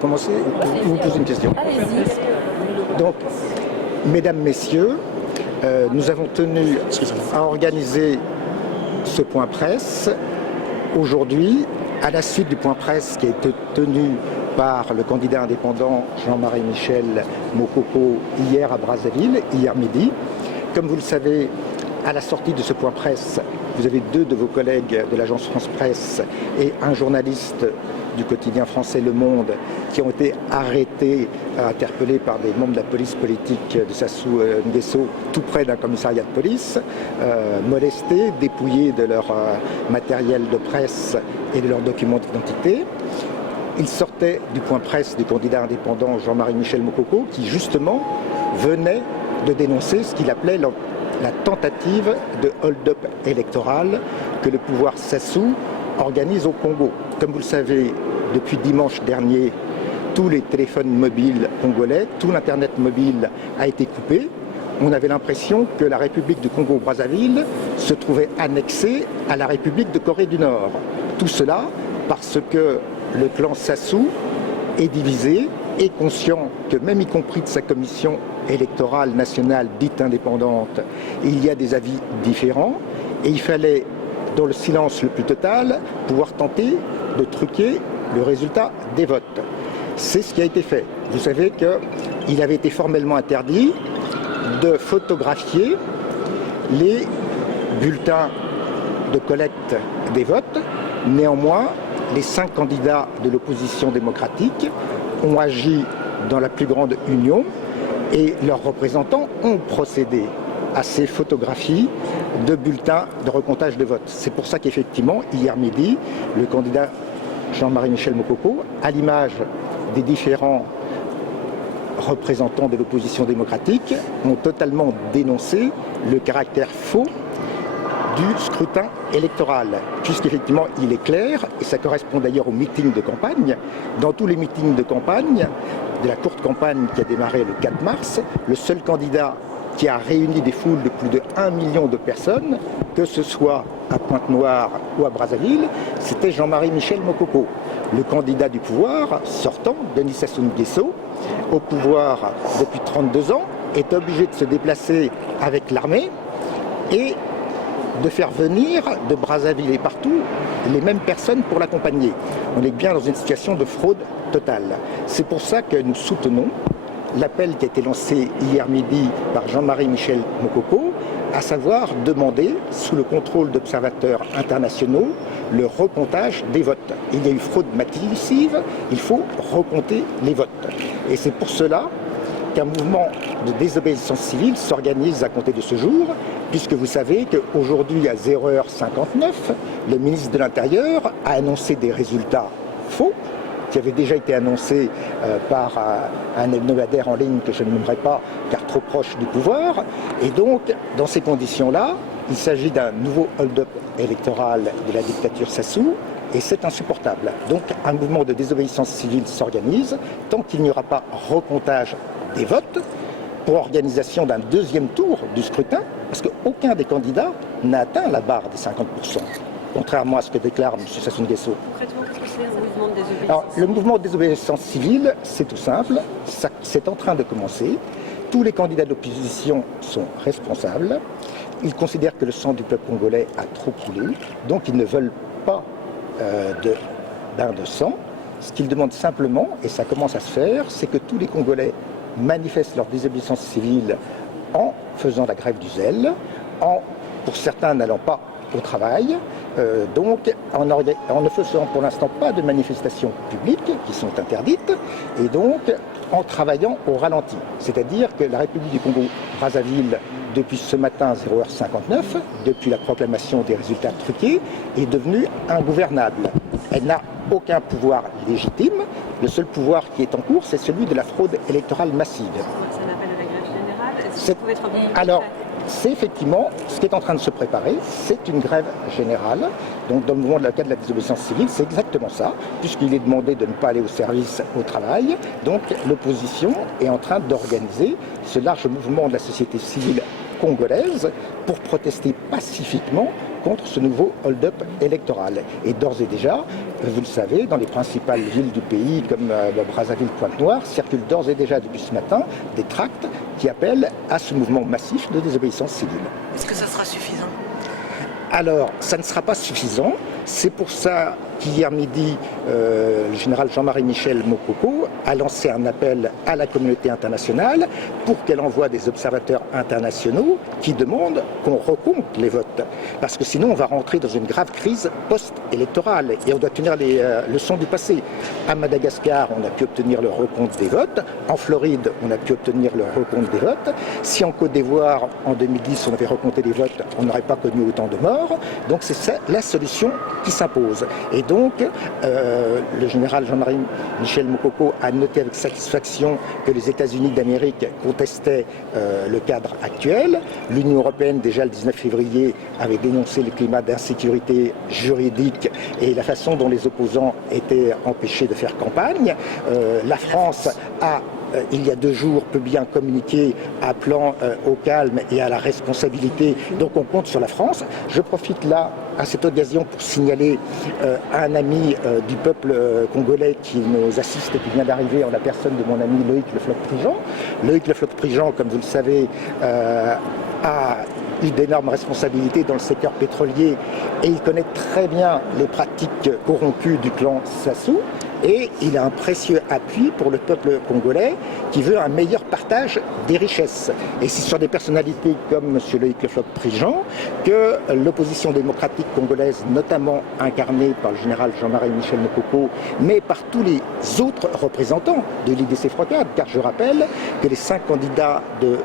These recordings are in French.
Commencer, vous poser une question. Allez-y. Donc, mesdames, messieurs, nous avons tenu à organiser ce point presse aujourd'hui, à la suite du point presse qui a été tenu par le candidat indépendant Jean-Marie Michel Mokoko hier à Brazzaville, hier midi. Comme vous le savez, à la sortie de ce point presse, vous avez deux de vos collègues de l'agence France Presse et un journaliste du quotidien français Le Monde qui ont été arrêtés, interpellés par des membres de la police politique de Sassou Nguesso, tout près d'un commissariat de police, molestés, dépouillés de leur matériel de presse et de leurs documents d'identité. Ils sortaient du point presse du candidat indépendant Jean-Marie Michel Mokoko qui justement venait de dénoncer ce qu'il appelait la tentative de hold-up électoral que le pouvoir Sassou organise au Congo. Comme vous le savez, depuis dimanche dernier, tous les téléphones mobiles congolais, tout l'Internet mobile a été coupé. On avait l'impression que la République du Congo-Brazzaville se trouvait annexée à la République de Corée du Nord. Tout cela parce que le clan Sassou est divisé, est conscient que même y compris de sa commission électorale nationale dite indépendante, il y a des avis différents et il fallait, dans le silence le plus total, pouvoir tenter de truquer le résultat des votes. C'est ce qui a été fait. Vous savez qu'il avait été formellement interdit de photographier les bulletins de collecte des votes. Néanmoins, les 5 candidats de l'opposition démocratique ont agi dans la plus grande union et leurs représentants ont procédé à ces photographies de bulletins de recomptage de vote. C'est pour ça qu'effectivement, hier midi, le candidat Jean-Marie Michel Mokoko, à l'image des différents représentants de l'opposition démocratique, ont totalement dénoncé le caractère faux du scrutin électoral, puisqu'effectivement il est clair, et ça correspond d'ailleurs au meeting de campagne, dans tous les meetings de campagne, de la courte campagne qui a démarré le 4 mars, le seul candidat qui a réuni des foules de plus de 1 million de personnes, que ce soit à Pointe-Noire ou à Brazzaville, c'était Jean-Marie Michel Mokoko, le candidat du pouvoir sortant, Denis Sassou Nguesso, au pouvoir depuis 32 ans, est obligé de se déplacer avec l'armée et de faire venir de Brazzaville et partout les mêmes personnes pour l'accompagner. On est bien dans une situation de fraude totale. C'est pour ça que nous soutenons l'appel qui a été lancé hier midi par Jean-Marie Michel Mokoko, à savoir demander, sous le contrôle d'observateurs internationaux, le recomptage des votes. Il y a eu fraude massive, il faut recompter les votes. Et c'est pour cela qu'un mouvement de désobéissance civile s'organise à compter de ce jour, puisque vous savez qu'aujourd'hui à 0h59, le ministre de l'Intérieur a annoncé des résultats faux, qui avaient déjà été annoncés par un hebdomadaire en ligne que je ne nommerai pas, car trop proche du pouvoir. Et donc, dans ces conditions-là, il s'agit d'un nouveau hold-up électoral de la dictature Sassou, et c'est insupportable. Donc, un mouvement de désobéissance civile s'organise tant qu'il n'y aura pas recomptage des votes pour organisation d'un deuxième tour du scrutin, parce qu'aucun des candidats n'a atteint la barre des 50%, contrairement à ce que déclare M. Sassou Nguesso. Concrètement, qu'est-ce que c'est le mouvement de désobéissance? Alors, le mouvement de désobéissance civile, c'est tout simple, c'est en train de commencer. Tous les candidats de l'opposition sont responsables. Ils considèrent que le sang du peuple congolais a trop coulé, donc ils ne veulent pas de bain de sang. Ce qu'ils demandent simplement, et ça commence à se faire, c'est que tous les Congolais manifestent leur désobéissance civile en faisant la grève du zèle, pour certains n'allant pas au travail, donc en ne faisant pour l'instant pas de manifestations publiques qui sont interdites, et donc en travaillant au ralenti. C'est-à-dire que la République du Congo-Brazzaville, depuis ce matin 0h59, depuis la proclamation des résultats truqués, est devenue ingouvernable. Elle n'a aucun pouvoir légitime. Le seul pouvoir qui est en cours, c'est celui de la fraude électorale massive. C'est un appel à la grève générale. Est-ce que vous pouvez être un peu plus Alors, concret? c'est effectivement ce qui est en train de se préparer, c'est une grève générale. Donc dans le mouvement de la de la désobéissance civile, c'est exactement ça, puisqu'il est demandé de ne pas aller au service au travail. Donc l'opposition est en train d'organiser ce large mouvement de la société civile congolaise pour protester pacifiquement contre ce nouveau hold-up électoral. Et d'ores et déjà, vous le savez, dans les principales villes du pays comme Brazzaville, Pointe-Noire, circulent d'ores et déjà depuis ce matin des tracts qui appellent à ce mouvement massif de désobéissance civile. Est-ce que ça sera suffisant ? Alors, ça ne sera pas suffisant. C'est pour ça qu'hier midi, le général Jean-Marie Michel Mokoko a lancé un appel à la communauté internationale pour qu'elle envoie des observateurs internationaux qui demandent qu'on recompte les votes. Parce que sinon, on va rentrer dans une grave crise post-électorale et on doit tenir les leçons du passé. À Madagascar, on a pu obtenir le recompte des votes. En Floride, on a pu obtenir le recompte des votes. Si en Côte d'Ivoire, en 2010, on avait recompté les votes, on n'aurait pas connu autant de morts. Donc c'est ça la solution qui s'impose. Et donc, le général Jean-Marie Michel Mokoko a noté avec satisfaction que les États-Unis d'Amérique contestaient le cadre actuel. L'Union européenne, déjà le 19 février, avait dénoncé le climat d'insécurité juridique et la façon dont les opposants étaient empêchés de faire campagne. La France a il y a 2 jours, publié un communiqué appelant au calme et à la responsabilité. Donc on compte sur la France. Je profite là, à cette occasion, pour signaler un ami du peuple congolais qui nous assiste et qui vient d'arriver en la personne de mon ami Loïc Le Floch-Prigent. Loïc Le Floch-Prigent, comme vous le savez, a eu d'énormes responsabilités dans le secteur pétrolier et il connaît très bien les pratiques corrompues du clan Sassou. Et il a un précieux appui pour le peuple congolais qui veut un meilleur partage des richesses. Et c'est sur des personnalités comme M. Loïc Le Floch-Prigent que l'opposition démocratique congolaise, notamment incarnée par le général Jean-Marie Michel Mokoko, mais par tous les autres représentants de l'IDC-Frocade, car je rappelle que les 5 candidats de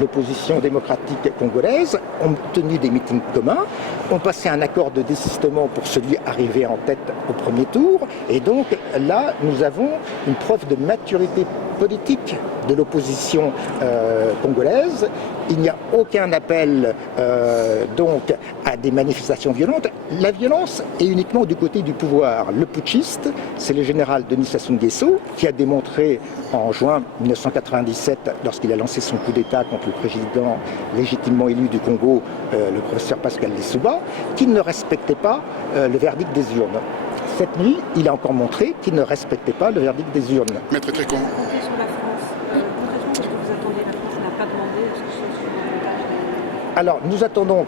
l'opposition démocratique congolaise ont tenu des meetings communs, ont passé un accord de désistement pour celui arrivé en tête au premier tour. Et donc là, nous avons une preuve de maturité politique de l'opposition congolaise. Il n'y a aucun appel donc à des manifestations violentes. La violence est uniquement du côté du pouvoir. Le putschiste, c'est le général Denis Sassou Nguesso qui a démontré en juin 1997, lorsqu'il a lancé son coup d'État contre le président légitimement élu du Congo, le professeur Pascal Lissouba, qu'il ne respectait pas le verdict des urnes. Cette nuit, il a encore montré qu'il ne respectait pas le verdict des urnes. Maître Trécon. Sur la France, concrètement, qu'est-ce que vous attendez? La France n'a pas demandé à ce que ce soit sur le montage. Alors, nous attendons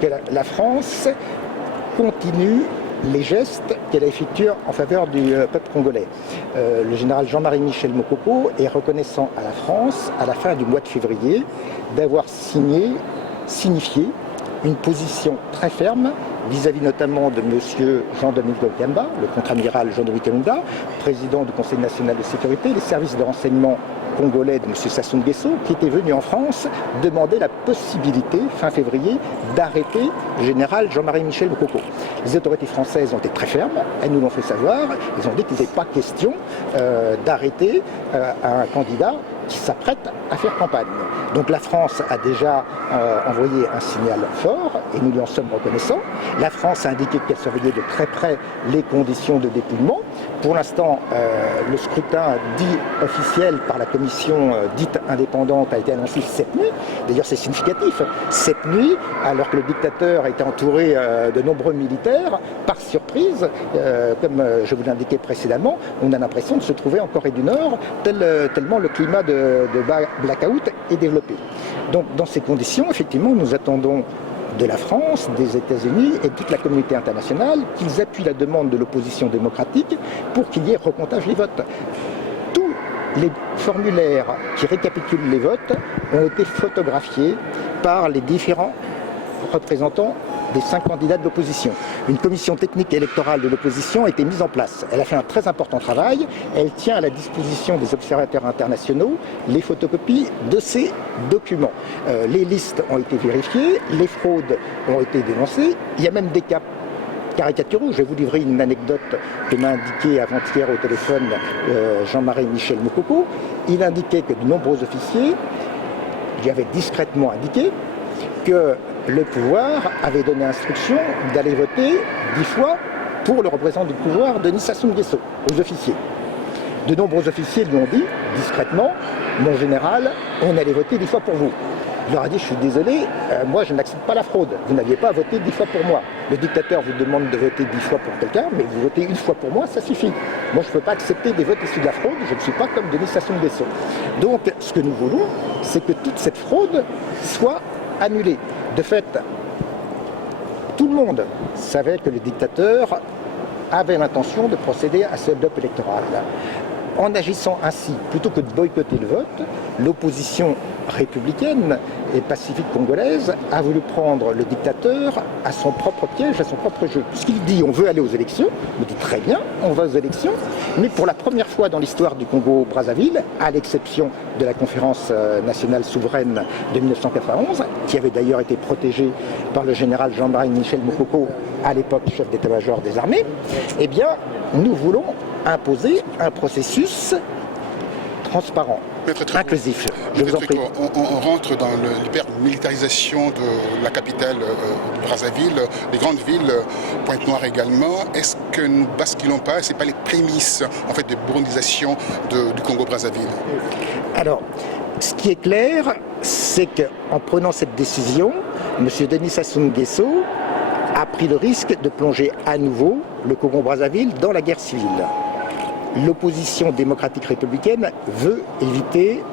que la France continue les gestes qu'elle a effectués en faveur du peuple congolais. Le général Jean-Marie Michel Mokoko est reconnaissant à la France, à la fin du mois de février, d'avoir signifié une position très ferme vis-à-vis notamment de M. Jean-Dominique Kamba, le contre-amiral Jean-Dominique Kamba, président du Conseil national de sécurité, les services de renseignement congolais de M. Sassou Nguesso, qui était venu en France demander la possibilité, fin février, d'arrêter le général Jean-Marie Michel Mokoko. Les autorités françaises ont été très fermes, elles nous l'ont fait savoir, ils ont dit qu'il n'était pas question d'arrêter un candidat qui s'apprête à faire campagne. Donc la France a déjà envoyé un signal fort et nous lui en sommes reconnaissants. La France a indiqué qu'elle surveillait de très près les conditions de dépouillement. Pour l'instant, le scrutin dit officiel par la commission dite indépendante a été annoncé cette nuit. D'ailleurs, c'est significatif. Cette nuit, alors que le dictateur était entouré de nombreux militaires, par surprise, comme je vous l'indiquais précédemment, on a l'impression de se trouver en Corée du Nord, tellement le climat de blackout est développé. Donc, dans ces conditions, effectivement, nous attendons de la France, des États-Unis et de toute la communauté internationale qu'ils appuient la demande de l'opposition démocratique pour qu'il y ait recomptage des votes. Tous les formulaires qui récapitulent les votes ont été photographiés par les différents représentants des 5 candidats de l'opposition. Une commission technique électorale de l'opposition a été mise en place. Elle a fait un très important travail. Elle tient à la disposition des observateurs internationaux les photocopies de ces documents. Les listes ont été vérifiées, les fraudes ont été dénoncées. Il y a même des cas caricaturaux. Je vais vous livrer une anecdote que m'a indiqué avant-hier au téléphone Jean-Marie Michel Mokoko. Il indiquait que de nombreux officiers lui avaient discrètement indiqué que le pouvoir avait donné instruction d'aller voter 10 fois pour le représentant du pouvoir, Denis Sassou Nguesso, aux officiers. De nombreux officiers lui ont dit, discrètement, mon général, on allait voter 10 fois pour vous. Il leur a dit, je suis désolé, moi je n'accepte pas la fraude. Vous n'aviez pas voté 10 fois pour moi. Le dictateur vous demande de voter 10 fois pour quelqu'un, mais vous votez une fois pour moi, ça suffit. Moi je ne peux pas accepter des votes issus de la fraude, je ne suis pas comme Denis Sassou Nguesso. Donc ce que nous voulons, c'est que toute cette fraude soit annulée. De fait, tout le monde savait que le dictateur avait l'intention de procéder à ce hold-up électoral. En agissant ainsi, plutôt que de boycotter le vote, l'opposition républicaine et pacifique congolaise a voulu prendre le dictateur à son propre piège, à son propre jeu. Puisqu'il dit on veut aller aux élections, on dit très bien, on va aux élections, mais pour la première fois dans l'histoire du Congo-Brazzaville, à l'exception de la conférence nationale souveraine de 1991, qui avait d'ailleurs été protégée par le général Jean-Marie Michel Mokoko, à l'époque chef d'état-major des armées, eh bien, nous voulons imposer un processus transparent, inclusif. Je vous en prie. On rentre dans l'hyper-militarisation de la capitale Brazzaville, les grandes villes, Pointe-Noire également. Est-ce que nous basculons pas, c'est pas les prémices en fait de burundisation du Congo-Brazzaville? Alors, ce qui est clair, c'est qu'en prenant cette décision, M. Denis Sassou Nguesso a pris le risque de plonger à nouveau le Congo-Brazzaville dans la guerre civile. L'opposition démocratique républicaine veut éviter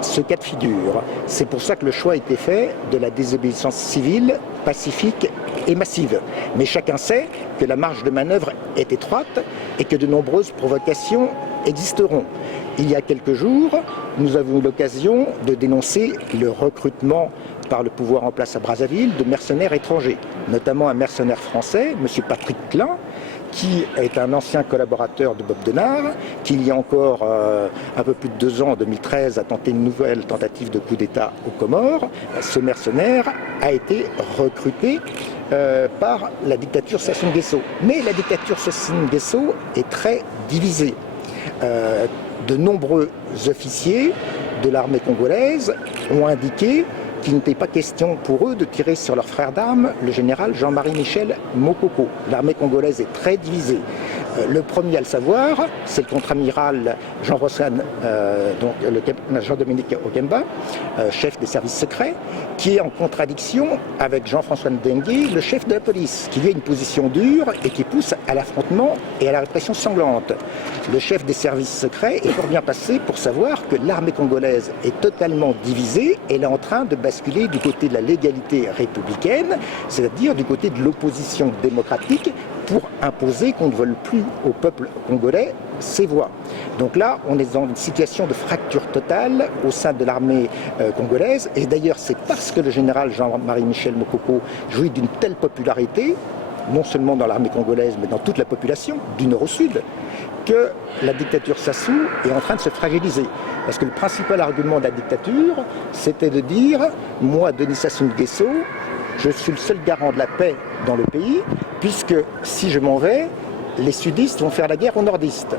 ce cas de figure. C'est pour ça que le choix a été fait de la désobéissance civile, pacifique et massive. Mais chacun sait que la marge de manœuvre est étroite et que de nombreuses provocations existeront. Il y a quelques jours, nous avons eu l'occasion de dénoncer le recrutement par le pouvoir en place à Brazzaville de mercenaires étrangers, notamment un mercenaire français, M. Patrick Klein, qui est un ancien collaborateur de Bob Denard, qui il y a encore un peu plus de 2 ans, en 2013, a tenté une nouvelle tentative de coup d'État aux Comores. Ce mercenaire a été recruté par la dictature Sassou Nguesso. Mais la dictature Sassou Nguesso est très divisée. De nombreux officiers de l'armée congolaise ont indiqué qu'il n'était pas question pour eux de tirer sur leur frère d'armes, le général Jean-Marie Michel Mokoko. L'armée congolaise est très divisée. Le premier à le savoir, c'est le contre-amiral Jean-Dominique Okemba, chef des services secrets, qui est en contradiction avec Jean-François Ndengue, le chef de la police, qui lui a une position dure et qui pousse à l'affrontement et à la répression sanglante. Le chef des services secrets est fort bien passé pour savoir que l'armée congolaise est totalement divisée. Elle est en train de basculer du côté de la légalité républicaine, c'est-à-dire du côté de l'opposition démocratique, pour imposer qu'on ne vole plus au peuple congolais ses voix. Donc là, on est dans une situation de fracture totale au sein de l'armée congolaise. Et d'ailleurs, c'est parce que le général Jean-Marie Michel Mokoko jouit d'une telle popularité, non seulement dans l'armée congolaise, mais dans toute la population, du nord au sud, que la dictature Sassou est en train de se fragiliser. Parce que le principal argument de la dictature, c'était de dire « Moi, Denis Sassou Nguesso, je suis le seul garant de la paix dans le pays, puisque si je m'en vais, les sudistes vont faire la guerre aux nordistes. »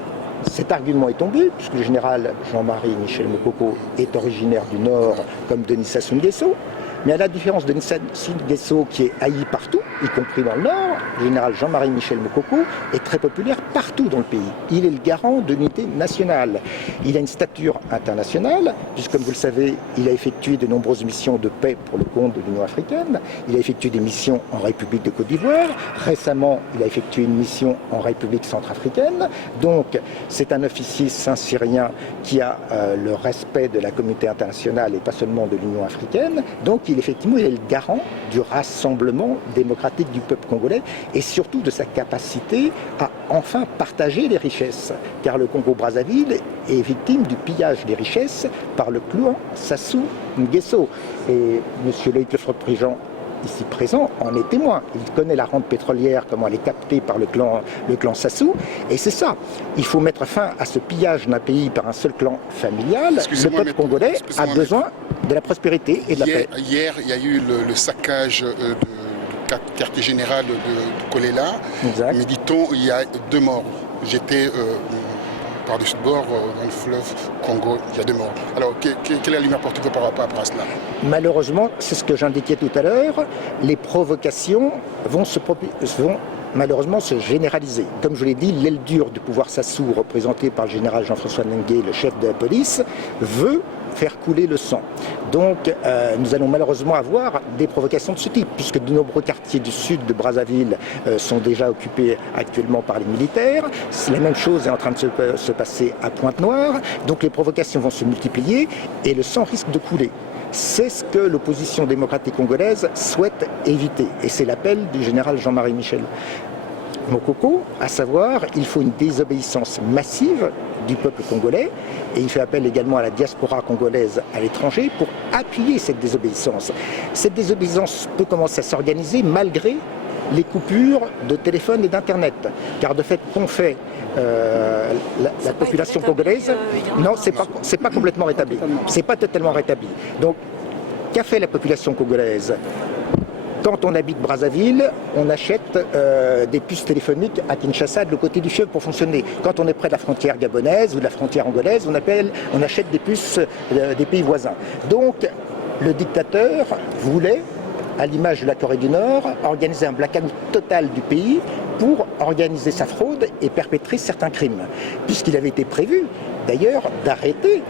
Cet argument est tombé, puisque le général Jean-Marie Michel Mokoko est originaire du Nord, comme Denis Sassou Nguesso. Mais à la différence de Denis Sassou Nguesso, qui est haï partout, y compris dans le Nord, le général Jean-Marie Michel Mokoko est très populaire partout dans le pays. Il est le garant de l'unité nationale. Il a une stature internationale, puisque comme vous le savez, il a effectué de nombreuses missions de paix pour le compte de l'Union africaine. Il a effectué des missions en République de Côte d'Ivoire. Récemment, il a effectué une mission en République centrafricaine. Donc, c'est un officier saint-syrien qui a le respect de la communauté internationale et pas seulement de l'Union africaine. Donc, effectivement, il est le garant du rassemblement démocratique du peuple congolais et surtout de sa capacité à enfin partager les richesses. Car le Congo-Brazzaville est victime du pillage des richesses par le clan Sassou Nguesso. Et M. Loïc Lefebvre-Prigent, ici présent, en est témoin. Il connaît la rente pétrolière, comment elle est captée par le clan Sassou. Et c'est ça. Il faut mettre fin à ce pillage d'un pays par un seul clan familial. Le peuple congolais a besoin de la prospérité et de la paix. Hier, il y a eu le saccage du quartier général de Kolela. Exact. Mais dit-on, il y a 2 morts. J'étais par-dessus le bord, dans le fleuve Congo, il y a 2 morts. Alors, quelle est la lumière portée par rapport à cela? Malheureusement, c'est ce que j'indiquais tout à l'heure, les provocations vont malheureusement se généraliser. Comme je l'ai dit, l'aile dure du pouvoir Sassou, représentée par le général Jean-François Ndengue, le chef de la police, veut faire couler le sang. Donc nous allons malheureusement avoir des provocations de ce type, puisque de nombreux quartiers du sud de Brazzaville sont déjà occupés actuellement par les militaires. La même chose est en train de se passer à Pointe-Noire. Donc les provocations vont se multiplier et le sang risque de couler. C'est ce que l'opposition démocratique congolaise souhaite éviter. Et c'est l'appel du général Jean-Marie Michel Mokoko, à savoir il faut une désobéissance massive du peuple congolais, et il fait appel également à la diaspora congolaise à l'étranger pour appuyer cette désobéissance. Cette désobéissance peut commencer à s'organiser malgré les coupures de téléphone et d'internet, car de fait qu'ont fait la population congolaise, non, c'est pas complètement rétabli, c'est pas totalement rétabli. Donc qu'a fait la population congolaise? Quand on habite Brazzaville, on achète des puces téléphoniques à Kinshasa de l'autre côté du fleuve pour fonctionner. Quand on est près de la frontière gabonaise ou de la frontière angolaise, on achète des puces des pays voisins. Donc le dictateur voulait, à l'image de la Corée du Nord, organiser un blackout total du pays pour organiser sa fraude et perpétrer certains crimes. Puisqu'il avait été prévu, d'ailleurs, d'arrêter.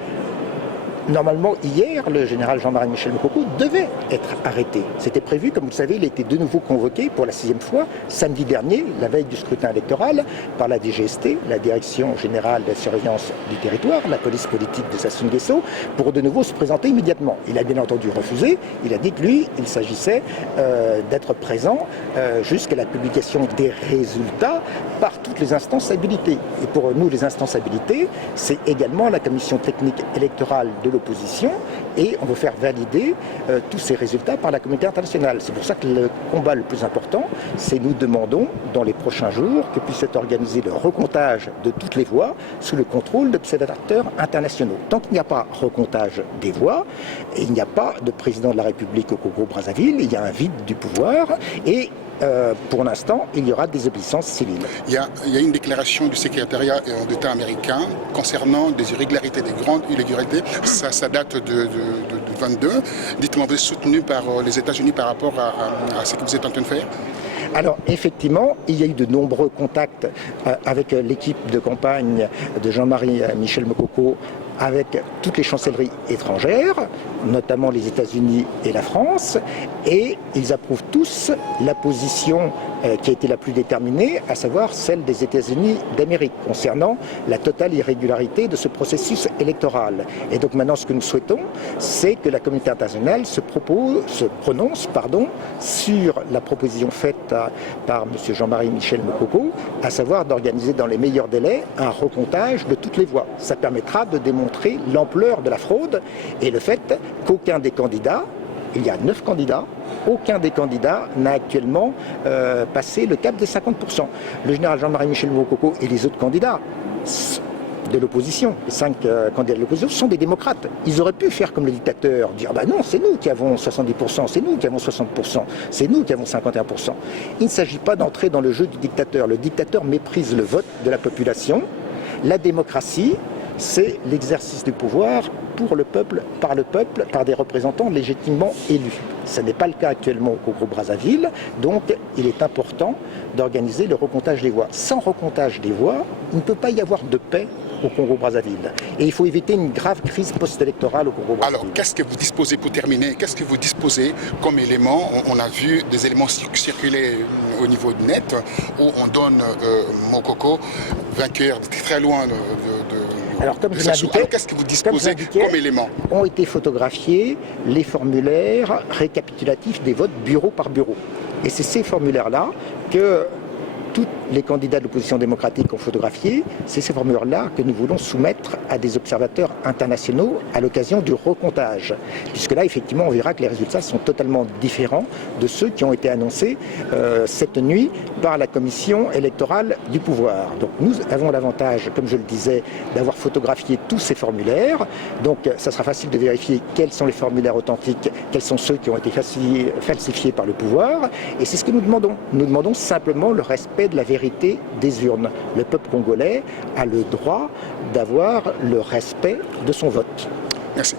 Normalement, hier, le général Jean-Marie Michel Mokoko devait être arrêté. C'était prévu, comme vous le savez, il a été de nouveau convoqué pour la 6e fois, samedi dernier, la veille du scrutin électoral, par la DGST, la Direction Générale de la Surveillance du Territoire, la police politique de Sassou Nguesso, pour de nouveau se présenter immédiatement. Il a bien entendu refusé, il a dit que lui, il s'agissait d'être présent jusqu'à la publication des résultats par toutes les instances habilitées. Et pour nous, les instances habilitées, c'est également la commission technique électorale de l'opposition, et on veut faire valider tous ces résultats par la communauté internationale. C'est pour ça que le combat le plus important, c'est nous demandons dans les prochains jours que puisse être organisé le recomptage de toutes les voix sous le contrôle d'observateurs internationaux. Tant qu'il n'y a pas recomptage des voix, et il n'y a pas de président de la République au Congo-Brazzaville, il y a un vide du pouvoir, et pour l'instant, il y aura des obéissances civiles. Il y a une déclaration du secrétariat d'État américain concernant des irrégularités, des grandes irrégularités. Ça date de 22. Dites-moi, vous êtes soutenu par les États-Unis par rapport à ce que vous êtes en train de faire? Alors effectivement, il y a eu de nombreux contacts avec l'équipe de campagne de Jean-Marie Michel Mokoko, avec toutes les chancelleries étrangères, notamment les États-Unis et la France, et ils approuvent tous la position qui a été la plus déterminée, à savoir celle des États-Unis d'Amérique, concernant la totale irrégularité de ce processus électoral. Et donc maintenant, ce que nous souhaitons, c'est que la communauté internationale se prononce sur la proposition faite par M. Jean-Marie Michel Mokoko, à savoir d'organiser dans les meilleurs délais un recomptage de toutes les voix. Ça permettra de démontrer l'ampleur de la fraude et le fait qu'aucun des candidats, il y a 9 candidats, aucun des candidats n'a actuellement passé le cap des 50%. Le général Jean-Marie Michel Mokoko et les autres candidats de l'opposition, les 5 candidats de l'opposition, sont des démocrates. Ils auraient pu faire comme le dictateur, dire « bah non, c'est nous qui avons 70%, c'est nous qui avons 60%, c'est nous qui avons 51%. » Il ne s'agit pas d'entrer dans le jeu du dictateur. Le dictateur méprise le vote de la population. La démocratie, c'est l'exercice du pouvoir pour le peuple, par des représentants légitimement élus. Ce n'est pas le cas actuellement au Congo-Brazzaville, donc il est important d'organiser le recomptage des voix. Sans recomptage des voix, il ne peut pas y avoir de paix au Congo-Brazzaville. Et il faut éviter une grave crise post-électorale au Congo-Brazzaville. Alors, qu'est-ce que vous disposez, pour terminer, qu'est-ce que vous disposez comme éléments? On a vu des éléments circuler au niveau du net, où on donne Mokoko vainqueur très loin alors, comme je l'indiquais, qu'est-ce que vous disposez comme élément? Ont été photographiés les formulaires récapitulatifs des votes bureau par bureau. Et c'est ces formulaires-là que tous les candidats de l'opposition démocratique ont photographié. C'est ces formulaires-là que nous voulons soumettre à des observateurs internationaux à l'occasion du recomptage. Puisque là, effectivement, on verra que les résultats sont totalement différents de ceux qui ont été annoncés cette nuit par la commission électorale du pouvoir. Donc nous avons l'avantage, comme je le disais, d'avoir photographié tous ces formulaires. Donc ça sera facile de vérifier quels sont les formulaires authentiques, quels sont ceux qui ont été falsifiés par le pouvoir. Et c'est ce que nous demandons. Nous demandons simplement le respect de la vérité des urnes. Le peuple congolais a le droit d'avoir le respect de son vote. Merci.